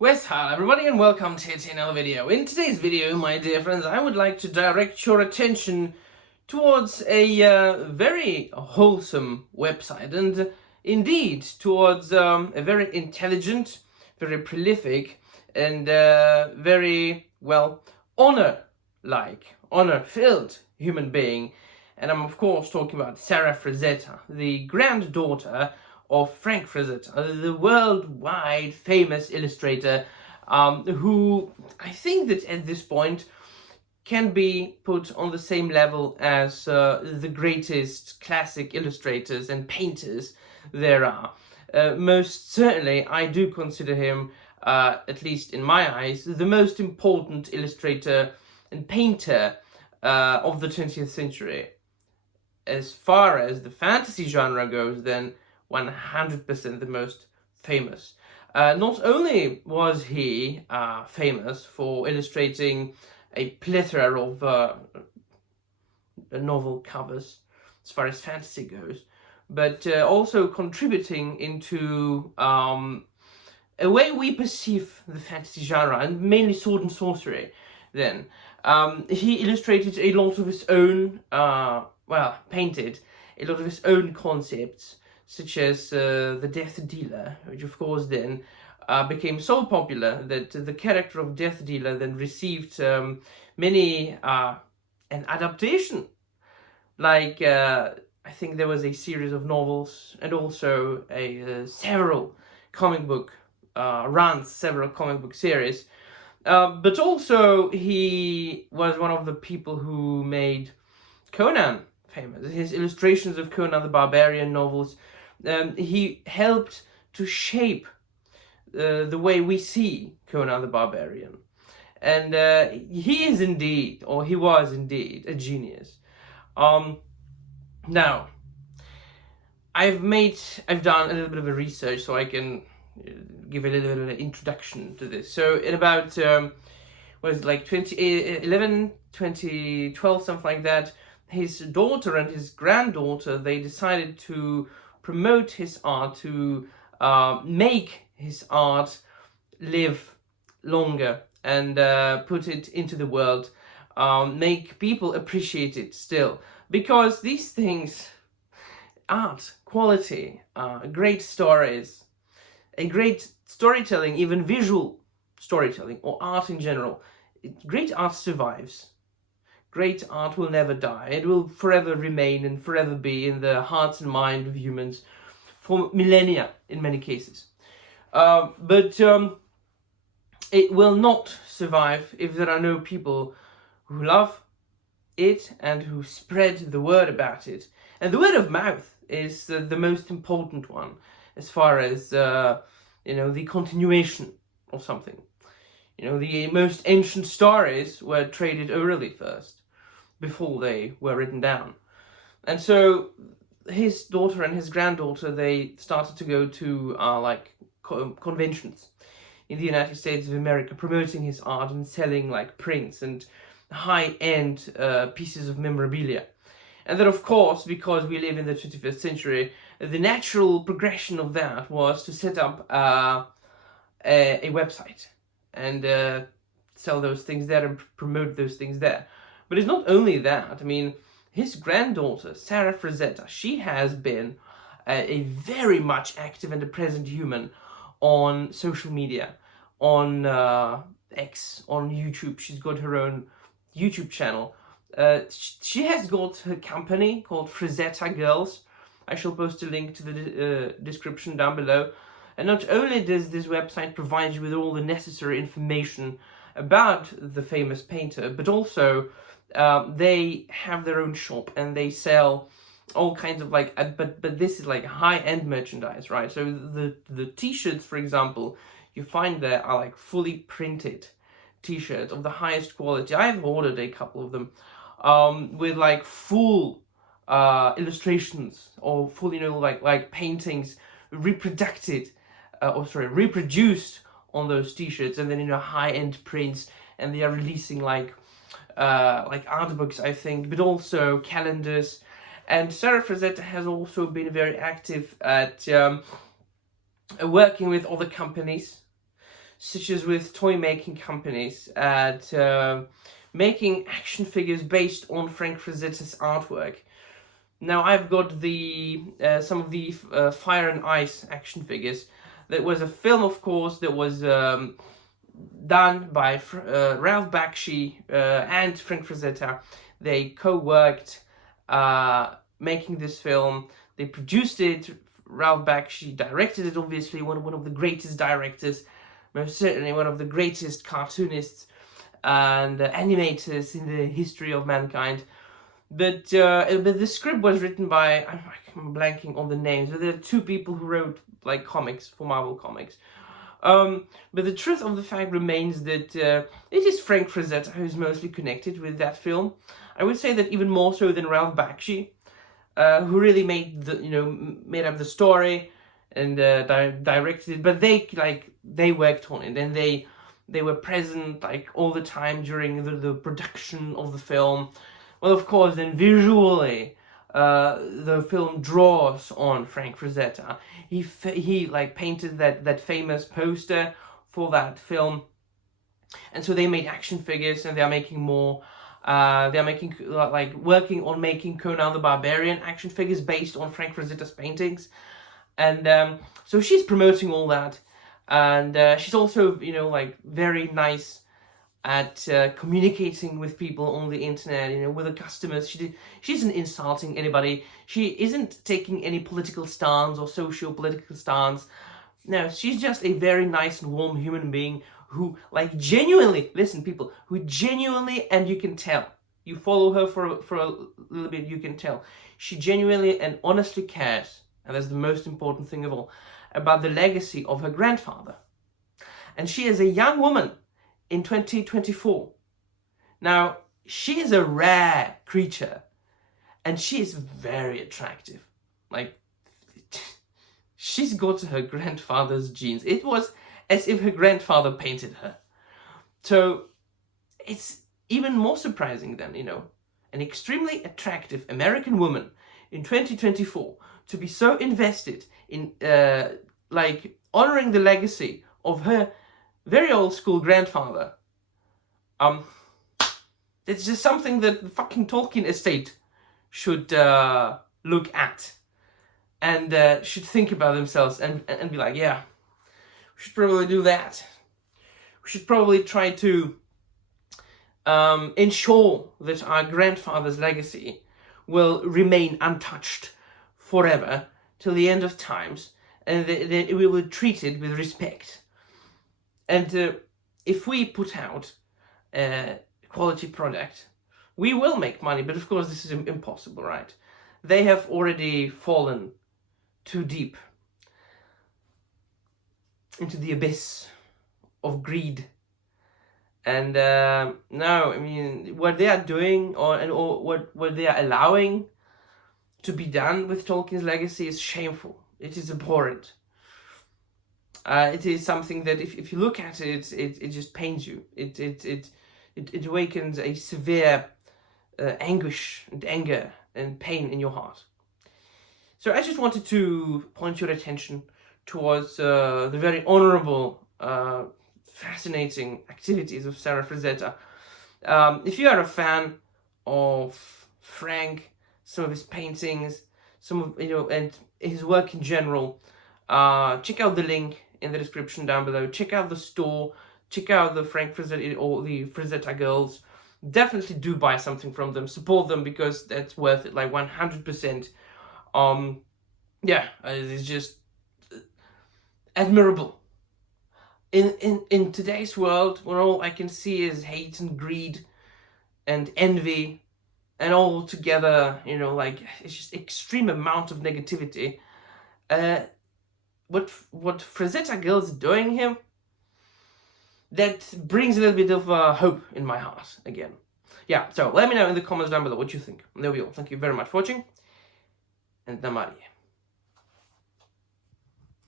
West Hi everybody and welcome to another video. In today's video, my dear friends, I would like to direct your attention towards a very wholesome website and indeed towards a very intelligent, very prolific and very, well, honor-filled human being. And I'm of course talking about Sara Frazetta, the granddaughter of Frank Frazetta, the worldwide famous illustrator, who I think that at this point can be put on the same level as the greatest classic illustrators and painters there are. Most certainly, I do consider him, at least in my eyes, the most important illustrator and painter of the 20th century. As far as the fantasy genre goes, then 100% the most famous. Not only was he famous for illustrating a plethora of novel covers as far as fantasy goes, but also contributing into a way we perceive the fantasy genre, and mainly sword and sorcery. Then he illustrated a lot of his own, painted a lot of his own concepts, such as the Death Dealer, which of course then became so popular that the character of Death Dealer then received many an adaptation. Like I think there was a series of novels and also several comic book runs, several comic book series. But also he was one of the people who made Conan famous. His illustrations of Conan the Barbarian novels, he helped to shape the way we see Conan the Barbarian. And he was indeed a genius. Now, I've done a little bit of a research so I can give a little bit of an introduction to this. So in about 2011, 2012, something like that, his daughter and his granddaughter, they decided to promote his art, to make his art live longer and put it into the world, make people appreciate it still. Because these things, art, quality, great stories, a great storytelling, even visual storytelling or art in general, great art survives. Great art will never die. It will forever remain and forever be in the hearts and mind of humans for millennia in many cases. But it will not survive if there are no people who love it and who spread the word about it. And the word of mouth is the most important one as far as the continuation of something. The most ancient stories were traded orally first, before they were written down. And so his daughter and his granddaughter, they started to go to conventions in the United States of America, promoting his art and selling like prints and high-end pieces of memorabilia. And then of course, because we live in the 21st century, the natural progression of that was to set up a website and sell those things there and promote those things there. But it's not only that. I mean, his granddaughter, Sara Frazetta, she has been a very much active and a present human on social media, on X, on YouTube. She's got her own YouTube channel. She has got her company called Frazetta Girls. I shall post a link to the description down below. And not only does this website provide you with all the necessary information about the famous painter, but also they have their own shop and they sell all kinds of but this is like high-end merchandise, right? So the t-shirts, for example, you find there are like fully printed t-shirts of the highest quality. I've ordered a couple of them with like full illustrations or full, like paintings reproduced on those t-shirts, and then high-end prints, and they are releasing like art books, I think, but also calendars. And Sara Frazetta has also been very active at working with other companies such as with toy making companies, at making action figures based on Frank Frazetta's artwork. Now I've got the some of the Fire and Ice action figures. That was a film, of course, that was done by Ralph Bakshi and Frank Frazetta. They co-worked making this film. They produced it. Ralph Bakshi directed it, obviously, one of the greatest directors, most certainly one of the greatest cartoonists and animators in the history of mankind. But the script was written by, I'm blanking on the names, but there are two people who wrote like comics for Marvel Comics. But the truth of the fact remains that it is Frank Frazetta who's mostly connected with that film. I would say that even more so than Ralph Bakshi, who really made up the story and directed it. But they worked on it, and they were present like all the time during the production of the film. Well, of course, then visually, the film draws on Frank Frazetta. He like painted that famous poster for that film, and so they made action figures, and they are making more. They are making working on making Conan the Barbarian action figures based on Frank Frazetta's paintings, and so she's promoting all that, and she's also very nice at communicating with people on the internet, with the customers. She isn't insulting anybody. She isn't taking any political stance or socio-political stance. No, she's just a very nice and warm human being who genuinely, listen people, who genuinely, and you can tell, you follow her for a little bit, you can tell, she genuinely and honestly cares, and that's the most important thing of all, about the legacy of her grandfather. And she is a young woman in 2024. Now, she is a rare creature, and she is very attractive. She's got her grandfather's genes. It was as if her grandfather painted her. So it's even more surprising than, an extremely attractive American woman in 2024 to be so invested in honoring the legacy of her very old school grandfather. It's just something that the fucking Tolkien estate should look at and should think about themselves and be like, yeah, we should probably do that. We should probably try to ensure that our grandfather's legacy will remain untouched forever till the end of times, and that we will treat it with respect. And if we put out a quality product, we will make money, but of course this is impossible, right? They have already fallen too deep into the abyss of greed. And no, I mean, what they are doing or what they are allowing to be done with Tolkien's legacy is shameful. It is abhorrent. It is something that if you look at it, it just pains you. It awakens a severe anguish and anger and pain in your heart. So I just wanted to point your attention towards the very honorable, fascinating activities of Sara Frazetta. If you are a fan of Frank, some of his paintings, and his work in general, check out the link in the description down below. Check out the store. Check out the Frank Frazetta or the Frazetta girls. Definitely do buy something from them. Support them because that's worth it, 100%. Yeah, it's just admirable. In today's world, when all I can see is hate and greed and envy, and all together, it's just extreme amount of negativity. What Frazetta girls are doing here, that brings a little bit of hope in my heart again. Yeah, so let me know in the comments down below what you think. And there we go. Thank you very much for watching, and namaste.